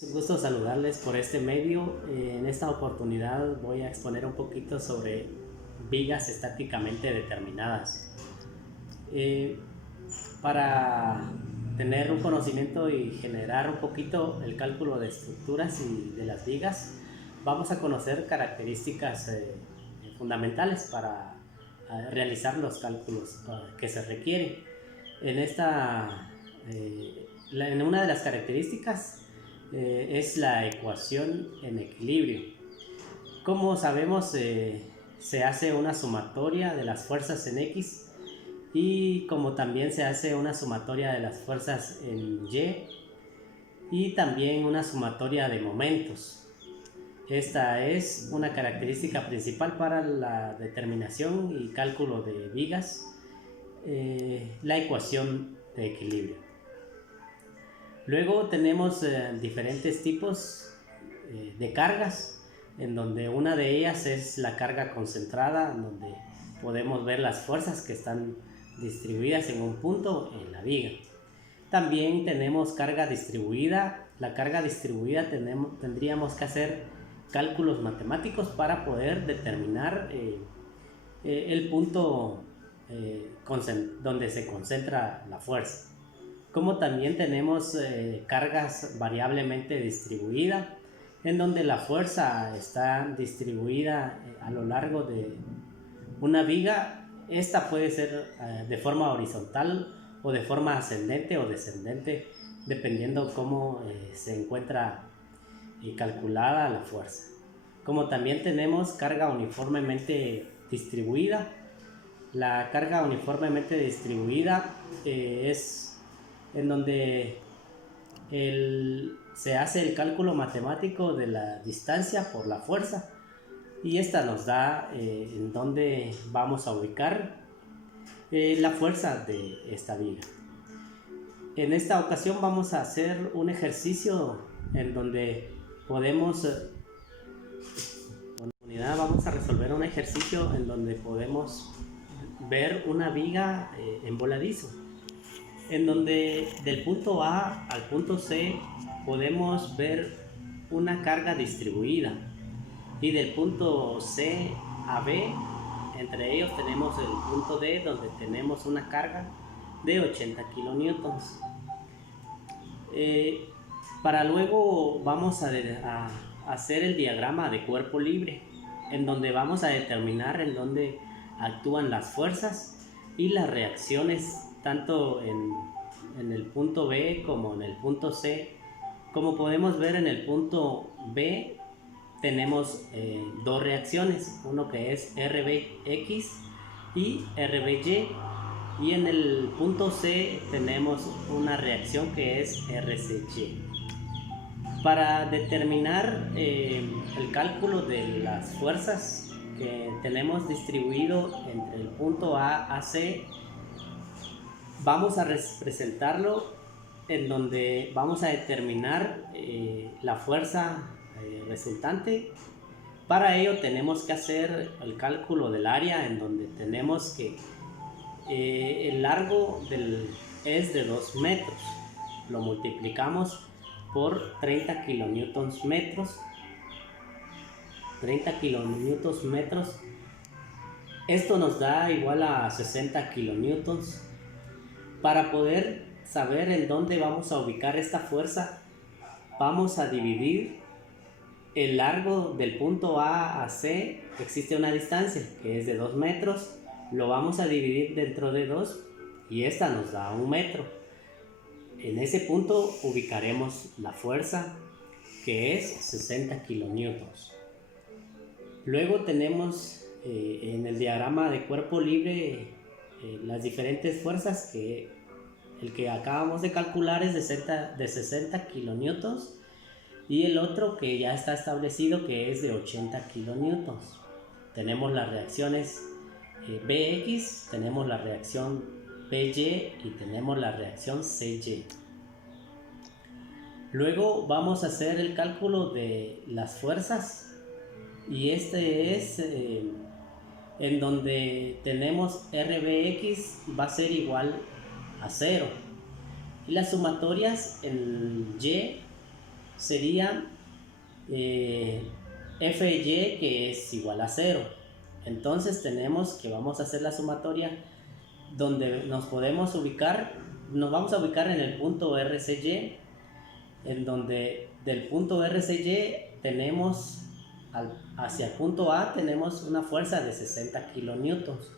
Es un gusto saludarles por este medio. En esta oportunidad voy a exponer un poquito sobre vigas estáticamente determinadas. Eh, para tener un conocimiento y generar un poquito el cálculo de estructuras y de las vigas, vamos a conocer características fundamentales para realizar los cálculos que se requieren. En en una de las características es la ecuación en equilibrio. Como sabemos, se hace una sumatoria de las fuerzas en X y como también se hace una sumatoria de las fuerzas en Y también una sumatoria de momentos. Esta es una característica principal para la determinación y cálculo de vigas, la ecuación de equilibrio. Luego tenemos diferentes tipos de cargas, en donde una de ellas es la carga concentrada, en donde podemos ver las fuerzas que están distribuidas en un punto en la viga. También tenemos carga distribuida. La carga distribuida tendríamos que hacer cálculos matemáticos para poder determinar el punto donde se concentra la fuerza. Como también tenemos cargas variablemente distribuidas, en donde la fuerza está distribuida a lo largo de una viga. Esta puede ser de forma horizontal o de forma ascendente o descendente, dependiendo cómo se encuentra calculada la fuerza. Como también tenemos carga uniformemente distribuida. La carga uniformemente distribuida es en donde se hace el cálculo matemático de la distancia por la fuerza, y esta nos da en dónde vamos a ubicar la fuerza de esta viga. En esta ocasión vamos a hacer un ejercicio en donde vamos a resolver un ejercicio en donde podemos ver una viga en voladizo, en donde del punto A al punto C podemos ver una carga distribuida, y del punto C a B, entre ellos tenemos el punto D, donde tenemos una carga de 80 kilonewtons. Para luego vamos a hacer el diagrama de cuerpo libre, en donde vamos a determinar en dónde actúan las fuerzas y las reacciones, tanto en el punto B como en el punto C. Como podemos ver, en el punto B tenemos dos reacciones, uno que es RBX y RBY, y en el punto C tenemos una reacción que es RCY. Para determinar el cálculo de las fuerzas que tenemos distribuido entre el punto A a C, vamos a representarlo en donde vamos a determinar la fuerza resultante. Para ello tenemos que hacer el cálculo del área, en donde tenemos que el largo es de 2 metros. Lo multiplicamos por 30 kilonewtons metros. 30 kilonewtons metros. Esto nos da igual a 60 kilonewtons. Para poder saber en dónde vamos a ubicar esta fuerza, vamos a dividir el largo del punto A a C. Existe una distancia que es de 2 metros, lo vamos a dividir dentro de 2 y esta nos da 1 metro. En ese punto ubicaremos la fuerza, que es 60 kilonewtons. Luego tenemos en el diagrama de cuerpo libre las diferentes fuerzas, que el que acabamos de calcular es de 60 kilonewtons, y el otro que ya está establecido, que es de 80 kilonewtons. Tenemos las reacciones BX, tenemos la reacción BY y tenemos la reacción CY. Luego vamos a hacer el cálculo de las fuerzas, y este es en donde tenemos RBX va a ser igual a 0, y las sumatorias en Y sería FY, que es igual a 0. Entonces tenemos que vamos a hacer la sumatoria donde nos vamos a ubicar en el punto RCY, en donde del punto RCY tenemos hacia el punto A tenemos una fuerza de 60 kilonewtons.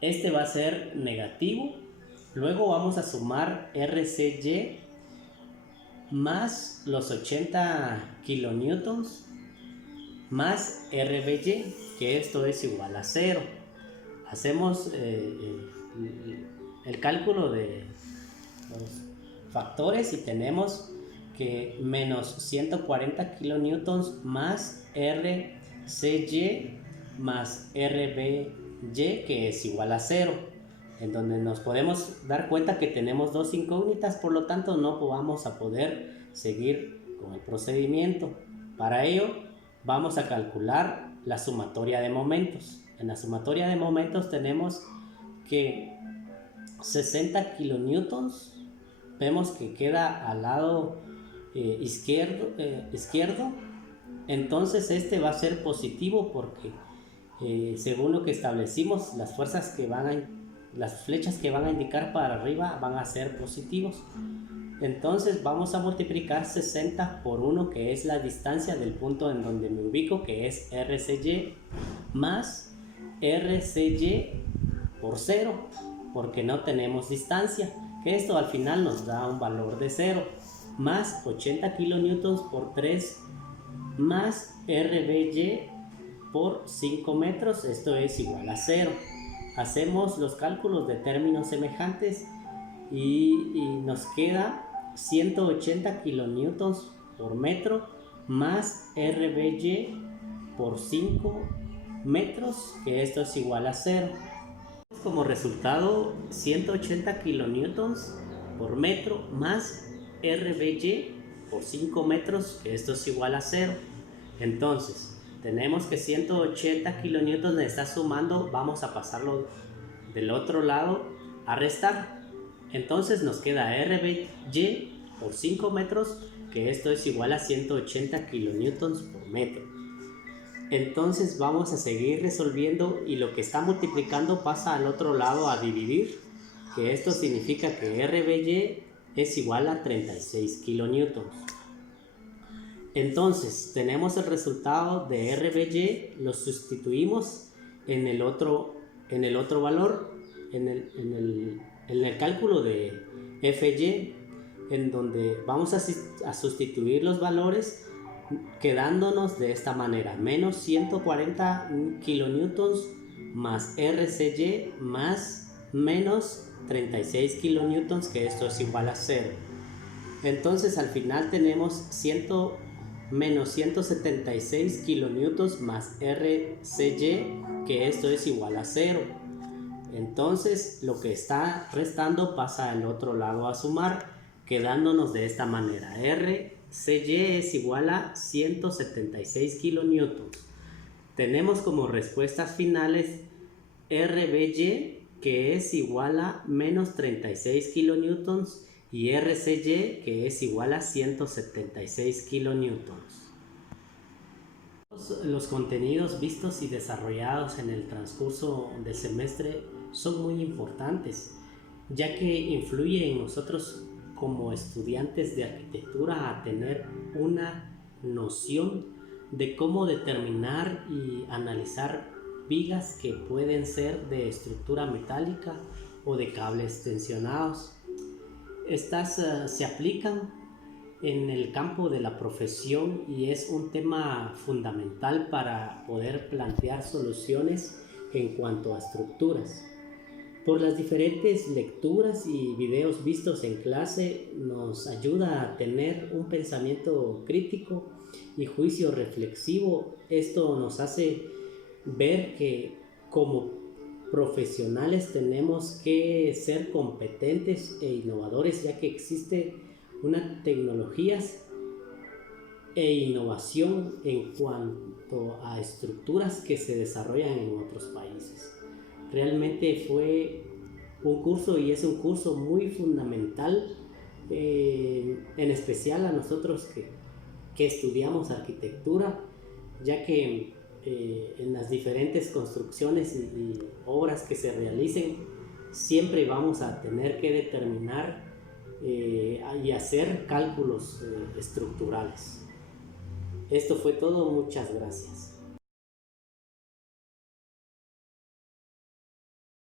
Este va a ser negativo. Luego vamos a sumar RCY más los 80 kilonewtons más RBY, que esto es igual a 0. Hacemos el cálculo de los factores y tenemos que menos 140 kilonewtons más RCY más RBY, que es igual a 0, en donde nos podemos dar cuenta que tenemos dos incógnitas, por lo tanto no vamos a poder seguir con el procedimiento. Para ello vamos a calcular la sumatoria de momentos. En la sumatoria de momentos tenemos que 60 kilonewtons, vemos que queda al lado izquierdo, entonces este va a ser positivo porque según lo que establecimos, las flechas que van a indicar para arriba van a ser positivos. Entonces vamos a multiplicar 60 por 1, que es la distancia del punto en donde me ubico, que es RCY, más RCY por 0, porque no tenemos distancia, que esto al final nos da un valor de 0, más 80 kilonewtons por 3, más RBY por 5 metros, esto es igual a 0. Hacemos los cálculos de términos semejantes y nos queda 180 kilonewtons por metro más RBY por 5 metros, que esto es igual a 0. Como resultado 180 kilonewtons por metro más RBY por 5 metros, que esto es igual a 0. Entonces tenemos que 180 kilonewtons le está sumando, vamos a pasarlo del otro lado a restar. Entonces nos queda RBY por 5 metros, que esto es igual a 180 kilonewtons por metro. Entonces vamos a seguir resolviendo y lo que está multiplicando pasa al otro lado a dividir, que esto significa que RBY es igual a 36 kilonewtons. Entonces tenemos el resultado de RBY, lo sustituimos en el otro valor, en el cálculo de FY, en donde vamos a sustituir los valores, quedándonos de esta manera: menos 140 kilonewtons más RCY más menos 36 kilonewtons, que esto es igual a 0. Entonces al final tenemos menos 176 kilonewtons más RCY, que esto es igual a 0. Entonces lo que está restando pasa al otro lado a sumar, quedándonos de esta manera: RCY es igual a 176 kilonewtons. Tenemos como respuestas finales RBY, que es igual a menos 36 kilonewtons, y RCY, que es igual a 176 kilonewtons. Los contenidos vistos y desarrollados en el transcurso del semestre son muy importantes, ya que influye en nosotros como estudiantes de arquitectura a tener una noción de cómo determinar y analizar vigas que pueden ser de estructura metálica o de cables tensionados. Estas se aplican en el campo de la profesión y es un tema fundamental para poder plantear soluciones en cuanto a estructuras. Por las diferentes lecturas y videos vistos en clase nos ayuda a tener un pensamiento crítico y juicio reflexivo. Esto nos hace ver que como profesionales tenemos que ser competentes e innovadores, ya que existe una tecnologías e innovación en cuanto a estructuras que se desarrollan en otros países. Realmente fue un curso y es un curso muy fundamental, en especial a nosotros que que estudiamos arquitectura, ya que en las diferentes construcciones y obras que se realicen, siempre vamos a tener que determinar y hacer cálculos estructurales. Esto fue todo, muchas gracias.